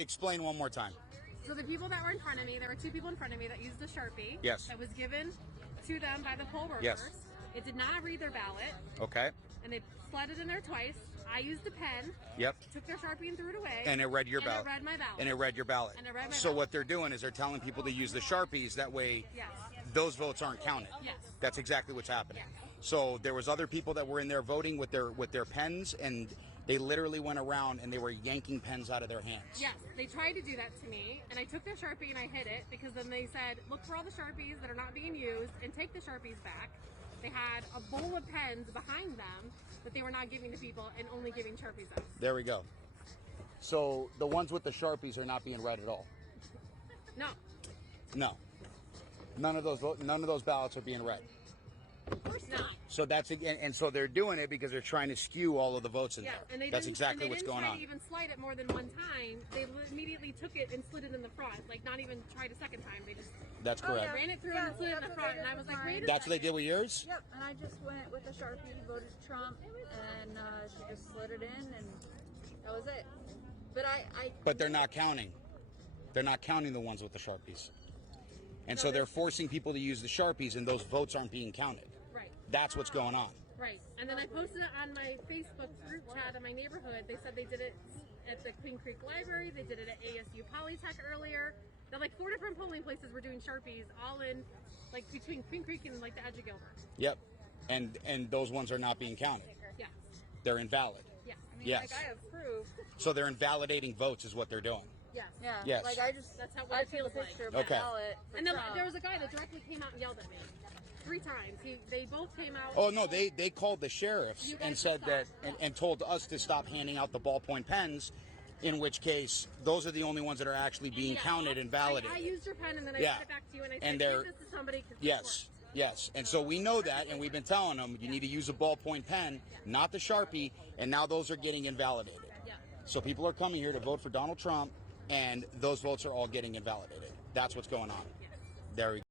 explain one more time. So the people that were in front of me, there were 2 people in front of me that used a Sharpie. Yes. That was given to them by the poll workers. Yes. It did not read their ballot. Okay. And they slid it in there twice. I used a pen. Yep. Took their Sharpie and threw it away. And it read your ballot. And it read my ballot. And it read your ballot. And it read my so ballot. what they're doing is they're telling people to use the Sharpies. That way, Yes. those votes aren't counted. Yes. That's exactly what's happening. Yes. So there was other people that were in there voting with their pens, and they literally went around and they were yanking pens out of their hands. Yes, they tried to do that to me, and I took their Sharpie and I hid it because then they said, look for all the Sharpies that are not being used and take the Sharpies back. They had a bowl of pens behind them that they were not giving to people and only giving Sharpies out. There we go. So the ones with the Sharpies are not being read at all. No. No. None of those ballots are being read. Of course not. So that's and so they're doing it because they're trying to skew all of the votes in there. And they that's exactly what's going on. They didn't try to even slide it more than one time. They immediately took it and slid it in the front, like not even tried a second time. They just That's correct. ran it through and slid it in the front, and I was like, wait a That's what they did with yours? Yep, and I just went with the Sharpie, voted Trump, and she just slid it in, and that was it. But they're not counting. They're not counting the ones with the Sharpies. And so they're forcing people to use the Sharpies, and those votes aren't being counted. Right. That's what's going on. Right. And then I posted it on my Facebook group chat in my neighborhood. They said they did it at the Queen Creek Library. They did it at ASU Polytech earlier. They're like 4 different polling places were doing Sharpies, all in like between Queen Creek and like the edge of Gilbert. Yep. And those ones are not being counted. Yeah. They're invalid. Yeah. I mean, Yes. like, I have proof. So they're invalidating votes is what they're doing. Yes. Yeah. Yes. Like, That's how I it took a feels like. picture of Okay. my ballot for And then Trump. there was a guy that directly came out and yelled at me 3 times. They both came out. Oh no, they called the sheriffs You guys and said stop. that and told us to stop handing out the ballpoint pens, in which case those are the only ones that are actually being Yeah. counted and validated. I used your pen and then I Yeah. sent it back to you and I And said, they're- give this to somebody. 'Cause this Yes, works." yes. And so we know that, and we've been telling them you need to use a ballpoint pen, not the Sharpie, and now those are getting invalidated. Yeah. So people are coming here to vote for Donald Trump, and those votes are all getting invalidated. That's what's going on. There we go.